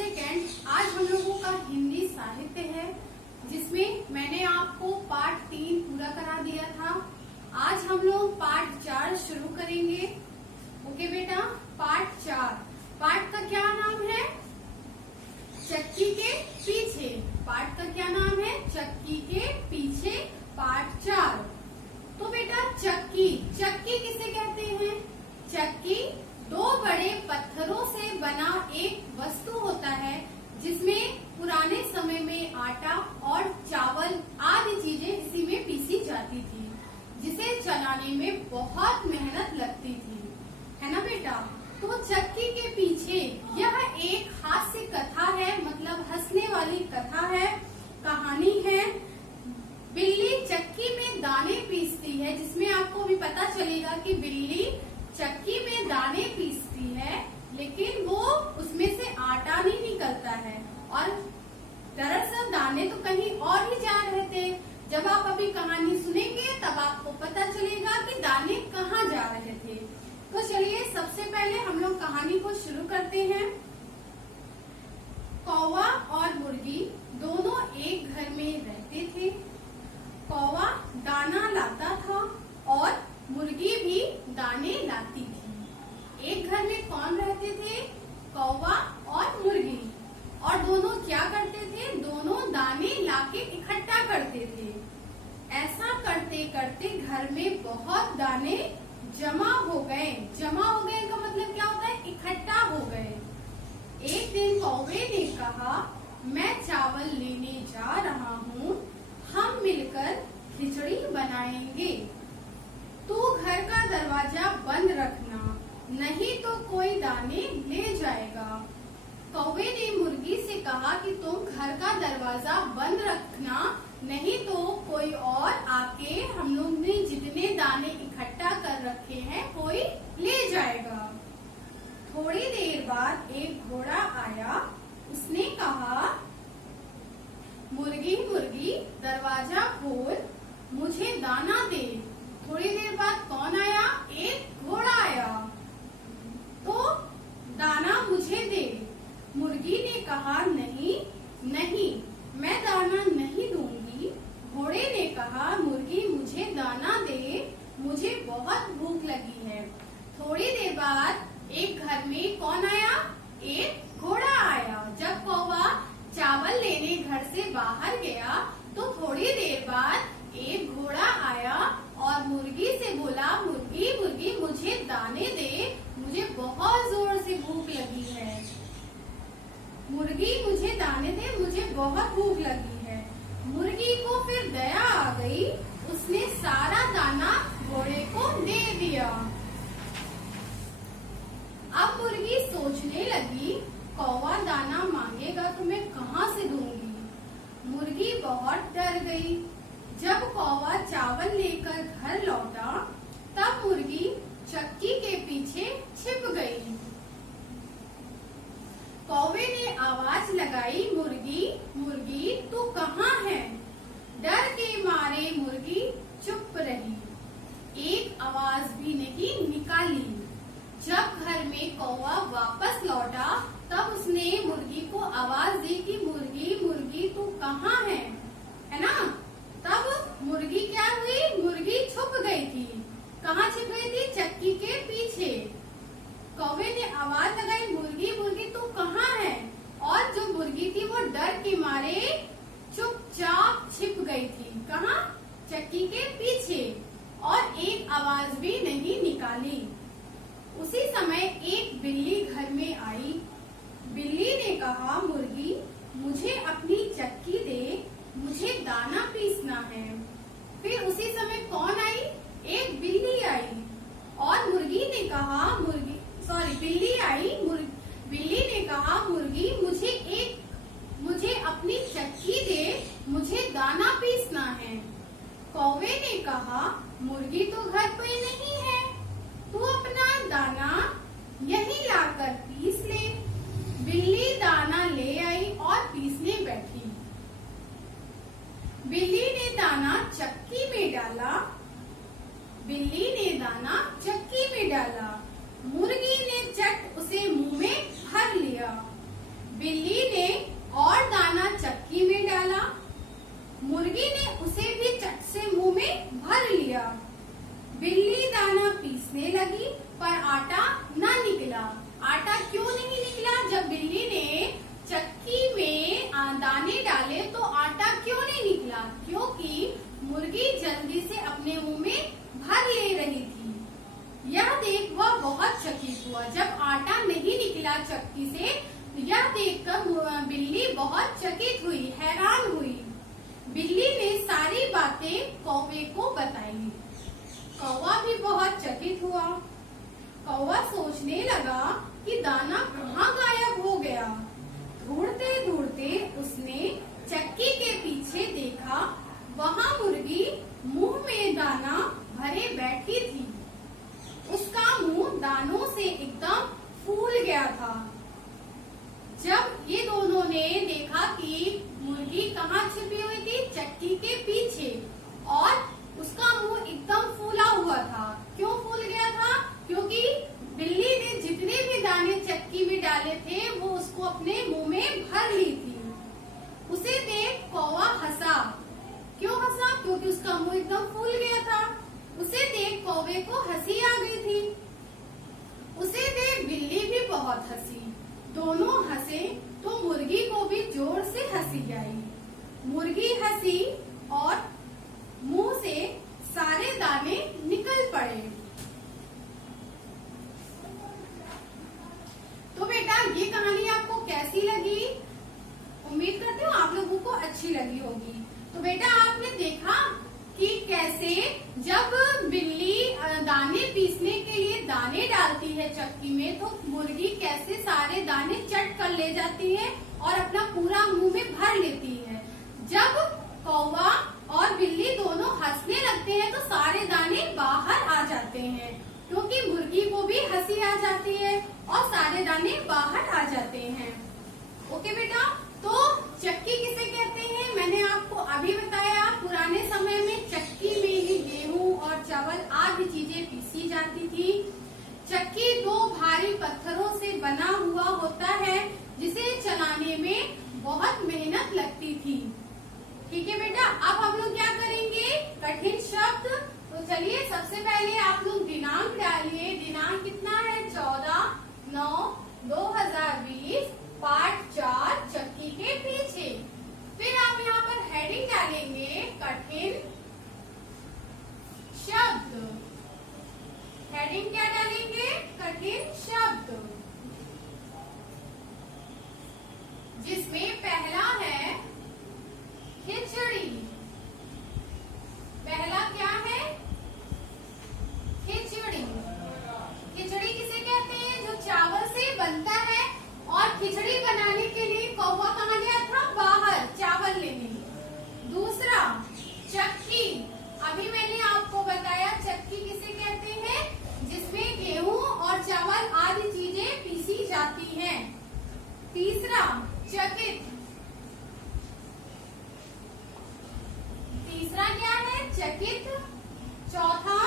Second. आज हम लोगों का हिंदी साहित्य है, जिसमें मैंने आपको पार्ट 3 पूरा करा दिया था। आज हम लोग पार्ट 4 शुरू करेंगे। ओके बेटा, पार्ट 4। पार्ट का क्या नाम है? चक्की के पीछे। पार्ट का क्या नाम है? चक्की के पीछे, पार्ट 4। तो बेटा चक्की किसे कहते हैं? चक्की दो बड़े पत्थरों से बना एक वस्तु होता है, जिसमें पुराने समय में आटा और चावल आदि चीजें इसी में पीसी जाती थी, जिसे चलाने में बहुत मेहनत लगती थी, है ना बेटा। तो चक्की के पीछे यह एक हास्य कथा है, मतलब हंसने वाली कथा है, कहानी है। बिल्ली चक्की में दाने पीसती है, जिसमें आपको भी पता चलेगा कि बिल्ली चक्की में दाने पीसती है, लेकिन वो उसमें से आटा नहीं निकलता है, और दरअसल दाने तो कहीं और ही जा रहे थे। जब आप अभी कहानी सुनेंगे तब आपको पता चलेगा कि दाने कहाँ जा रहे थे। तो चलिए सबसे पहले हम लोग कहानी को शुरू करते हैं। कौवा और मुर्गी दोनों एक घर में रहते थे। कौवा दाना लाता था और मुर्गी भी दाने लाती थी। एक घर में कौन रहते थे? कौवा और मुर्गी। और दोनों क्या करते थे? दोनों दाने लाके इकट्ठा करते थे। ऐसा करते करते घर में बहुत दाने जमा हो गए। जमा हो गए का मतलब क्या होता है? इकट्ठा हो गए। एक दिन कौवे ने कहा, मैं चावल लेने जा रहा हूँ, हम मिलकर खिचड़ी बनाएंगे। तू घर का दरवाजा बंद रखना, नहीं तो कोई दाने ले जाएगा। कौवे ने मुर्गी से कहा कि तुम घर का दरवाजा बंद रखना, नहीं तो कोई और आके हम लोग ने जितने दाने इकट्ठा कर रखे हैं कोई ले जाएगा। थोड़ी देर बाद एक घोड़ा आया। उसने कहा, मुर्गी मुर्गी दरवाजा खोल, मुझे दाना दे। थोड़ी देर बाद कौन आया? एक घोड़ा आया। तो दाना मुझे दे। मुर्गी ने कहा, नहीं नहीं, मैं दाना नहीं दूंगी। घोड़े ने कहा, मुर्गी मुझे दाना दे, मुझे बहुत भूख लगी है। थोड़ी देर बाद एक घर में कौन आया? एक घोड़ा आया। जब कौवा चावल लेने घर से बाहर गया तो थोड़ी देर बाद एक घोड़ा आया और मुर्गी से बोला, मुर्गी मुर्गी मुझे दाने दे, मुझे बहुत जोर से भूख लगी है। मुर्गी मुझे दाने दे, मुझे बहुत भूख लगी है। मुर्गी को फिर दया आ गई, उसने सारा दाना घोड़े को दे दिया। अब मुर्गी सोचने लगी, कौवा दाना मांगेगा तो मैं कहाँ से दूंगी। मुर्गी बहुत डर गई। जब कौवा चावल लेकर घर लौटा तब मुर्गी चक्की के पीछे छिप गई। कौवे ने आवाज लगाई, मुर्गी मुर्गी तू कहाँ है? डर के मारे मुर्गी चुप रही, एक आवाज भी नहीं निकाली। जब घर में कौवा वापस लौटा तब उसने मुर्गी को आवाज दी कि मुर्गी मुर्गी तू कहाँ है ना। तब मुर्गी क्या हुई? मुर्गी छुप गई थी। कहाँ छुप गई थी? चक्की के पीछे। कौवे ने आवाज लगाई, मुर्गी मुर्गी तू कहाँ है? और जो मुर्गी थी वो डर के मारे चुपचाप छिप गई थी। कहाँ? चक्की के पीछे, और एक आवाज भी नहीं निकाली। उसी समय एक बिल्ली घर में आई। बिल्ली ने कहा, मुर्गी मुझे अपनी चक्की दे, मुझे दाना पीसना है। फिर उसी समय कौन आई? एक बिल्ली आई और मुर्गी ने कहा, बिल्ली आई। बिल्ली ने कहा, मुर्गी मुझे अपनी चक्की दे, मुझे दाना पीसना है। कौवे ने कहा, मुर्गी तो घर पे नहीं है, तू अपना दाना यहीं लाकर पीस ले। बिल्ली दाना ले आई और पीसने बैठी। बिल्ली ने दाना चक्की में डाला। मुर्गी ने चट उसे मुंह में भर लिया। बिल्ली हिला चक्की से। यह देखकर बिल्ली बहुत चकित हुई, हैरान हुई। बिल्ली ने सारी बातें कौवे को बताई। कौवा भी बहुत चकित हुआ। कौवा सोचने लगा कि दाना कहाँ गायब हो गया। ढूंढते ढूंढते उसने चक्की के पीछे देखा, वहाँ मुर्गी मुंह में दाना भरे बैठी थी। उसका मुंह दानों से एकदम फूल गया था। जब ये दोनों ने देखा कि मुर्गी कहाँ छिपी हुई थी, चक्की के पीछे, और उसका मुंह एकदम फूला हुआ था। क्यों फूल गया था? क्योंकि बिल्ली ने जितने भी दाने चक्की में डाले थे वो उसको अपने मुंह में भर ली थी। उसे देख कौवा हंसा। क्यों हंसा? क्योंकि उसका मुंह एकदम फूल गया था। उसे देख कौवे को हंसी आ गई थी। उसे देख बिल्ली भी बहुत हंसी। दोनों हंसे तो मुर्गी को भी जोर से हंसी आई। मुर्गी हंसी और मुंह से सारे दाने निकल पड़े। तो बेटा ये कहानी आपको कैसी लगी? उम्मीद करती हूँ आप लोगों को अच्छी लगी होगी। तो बेटा आपने देखा कि कैसे जब बिल्ली दाने पीसने के लिए दाने डालती है चक्की में, तो मुर्गी कैसे सारे दाने चट कर ले जाती है और अपना पूरा मुंह में भर लेती है। जब कौवा और बिल्ली दोनों हंसने लगते हैं तो सारे दाने बाहर आ जाते हैं, क्योंकि मुर्गी को भी हंसी आ जाती है और सारे दाने बाहर आ जाते हैं। ओके बेटा, तो चक्की किसे कहते हैं मैंने आपको अभी बताया। पुराने समय में चक्की में ही गेहूं और चावल आदि चीजें पीसी जाती थी। चक्की दो भारी पत्थरों से बना हुआ होता है, जिसे चलाने में बहुत मेहनत लगती थी। ठीक है बेटा, अब हम लोग क्या करेंगे? कठिन शब्द। तो चलिए सबसे पहले आप लोग दिनांक डालिए। दिनांक कितना है? 14/9/2020, पाठ 4 चक्की के पीछे। फिर आप यहाँ पर हेडिंग डालेंगे कठिन शब्द। हेडिंग क्या डालेंगे? कठिन शब्द, जिसमें पहला है खिचड़ी। पहला क्या है? खिचड़ी। खिचड़ी किसे कहते हैं? जो चावल से बनता है। और खिचड़ी बनाने के लिए कौवा कहाँ गया था? बाहर चावल लेने। दूसरा चक्की। अभी मैंने आपको बताया चक्की किसे कहते हैं? जिसमें गेहूं और चावल आदि चीजें पीसी जाती हैं। तीसरा चकित। तीसरा क्या है? चकित। चौथा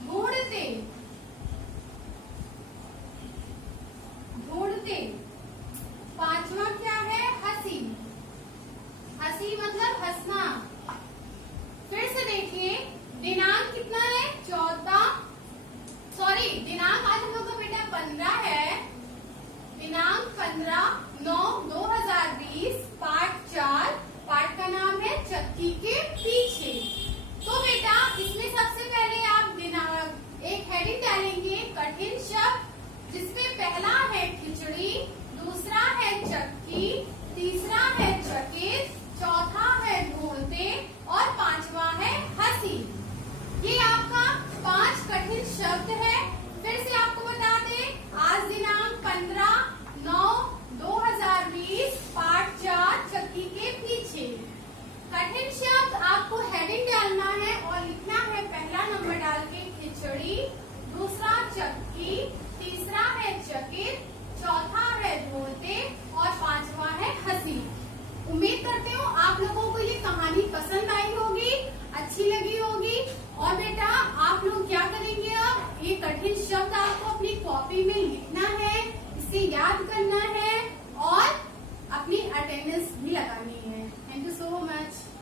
ढूंढते। ढूंढते। पांचवा क्या है? हंसी। हंसी मतलब हंसना। फिर से देखिए, दिनांक कितना है? दिनांक आज हम लोग का बेटा 15 है। दिनांक 15/9/2020, पाठ 4। पाठ का नाम है चक्की के पीछे। तो बेटा इसमें सबसे पहले आप एक हेडिंग डालेंगे कठिन शब्द, जिसमें पहला है खिचड़ी, दूसरा है चक्की, तीसरा है चकित, चौथा है ढूंढते और पांचवा है हंसी। ये आपका 5 कठिन शब्द है। फिर से आपको बता दें, आज दिनांक 15/9/2020, पाठ 4 चक्की के पीछे। कठिन शब्द आपको हेडिंग डालना है और लिखना है पहला नंबर डाल के खिचड़ी, दूसरा चक्की, तीसरा है चकित, चौथा है ढूंढते और पांचवा है हंसी। उम्मीद करते हो आप लोगों को ये कहानी पसंद आई होगी, अच्छी लगी होगी। और बेटा आप लोग क्या करेंगे? अब ये कठिन शब्द आपको अपनी कॉपी में लिखना है, इसे याद करना है।